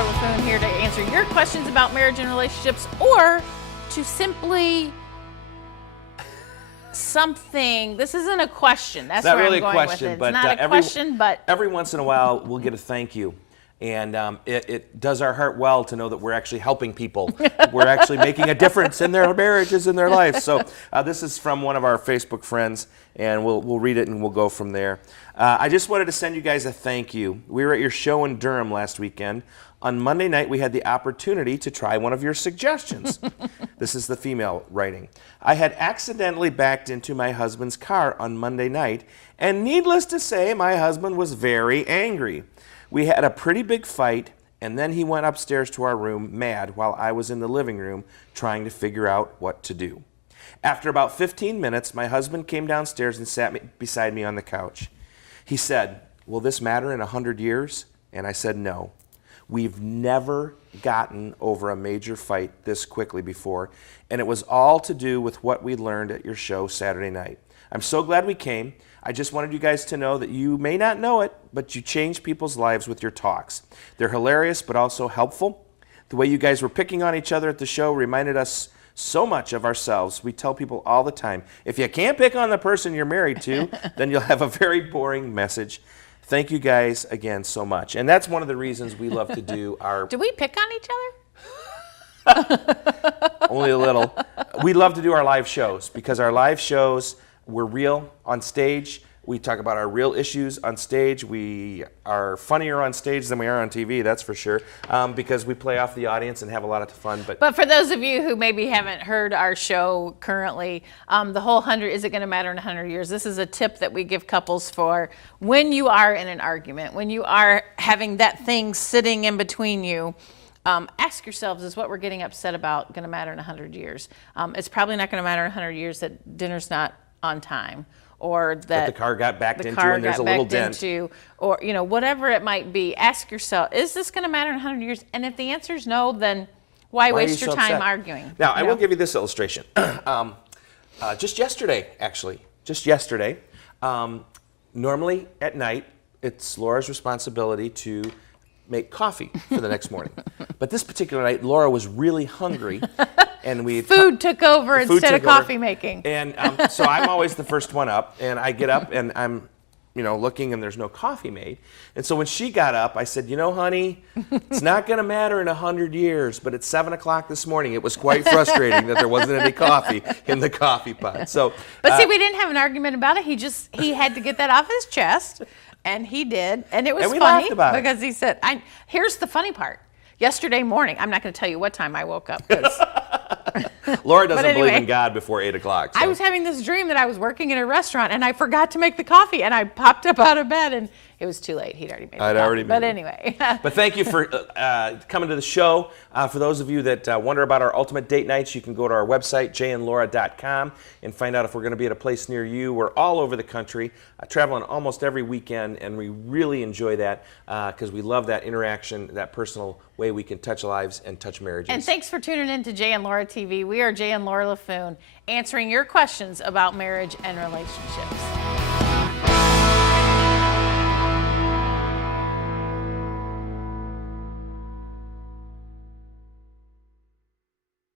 Laura LaFoon here to answer your questions about marriage and relationships, or to simply something. This isn't a question. That's not where really I'm going a question, with it. It's but not a question, but every once in a while we'll get a thank you. And it does our heart well to know that we're actually helping people. We're actually making a difference in their marriages, in their lives. So this is from one of our Facebook friends, and we'll read it and we'll go from there. I just wanted to send you guys a thank you. We were at your show in Durham last weekend. On Monday night, we had the opportunity to try one of your suggestions. This is the female writing. I had accidentally backed into my husband's car on Monday night, and needless to say, my husband was very angry. We had a pretty big fight, and then he went upstairs to our room mad while I was in the living room trying to figure out what to do. After about 15 minutes, my husband came downstairs and sat beside me on the couch. He said, "Will this matter in 100 years?" And I said, "No. We've never gotten over a major fight this quickly before, and it was all to do with what we learned at your show Saturday night. I'm so glad we came. I just wanted you guys to know that you may not know it, but you change people's lives with your talks. They're hilarious, but also helpful. The way you guys were picking on each other at the show reminded us so much of ourselves. We tell people all the time, if you can't pick on the person you're married to, then you'll have a very boring message. Thank you guys again so much." And that's one of the reasons we love to do our... do we pick on each other? Only a little. We love to do our live shows because our live shows, we're real on stage. We talk about our real issues on stage. We are funnier on stage than we are on TV, that's for sure, because we play off the audience and have a lot of fun. But for those of you who maybe haven't heard our show currently, the whole 100, is it going to matter in 100 years? This is a tip that we give couples for when you are in an argument, when you are having that thing sitting in between you. Ask yourselves, is what we're getting upset about going to matter in 100 years? It's probably not going to matter in 100 years that dinner's not on time, or that the car got backed into and there's a little dent. Or whatever it might be. Ask yourself, is this going to matter in 100 years? And if the answer is no, then why waste your time arguing? Now, I will give you this illustration. Just yesterday, normally at night, it's Laura's responsibility to make coffee for the next morning. But this particular night, Laura was really hungry, and food took over instead of coffee making. And so I'm always the first one up, and I get up and I'm, looking, and there's no coffee made. And so when she got up, I said, honey, it's not going to matter in 100 years, but at 7 o'clock this morning, it was quite frustrating that there wasn't any coffee in the coffee pot. So, but see, we didn't have an argument about it. He had to get that off his chest. And he did, and it was funny because he said, here's the funny part. Yesterday morning, I'm not going to tell you what time I woke up. Laura doesn't believe in God before 8 o'clock. So. I was having this dream that I was working in a restaurant, and I forgot to make the coffee, and I popped up out of bed, and it was too late. He'd already made the coffee. But anyway. But thank you for coming to the show. For those of you that wonder about our ultimate date nights, you can go to our website, jayandlaura.com, and find out if we're going to be at a place near you. We're all over the country, traveling almost every weekend, and we really enjoy that because we love that interaction, that personal way we can touch lives and touch marriages. And thanks for tuning in to Jay and Laura TV. We are Jay and Laura LaFoon, answering your questions about marriage and relationships.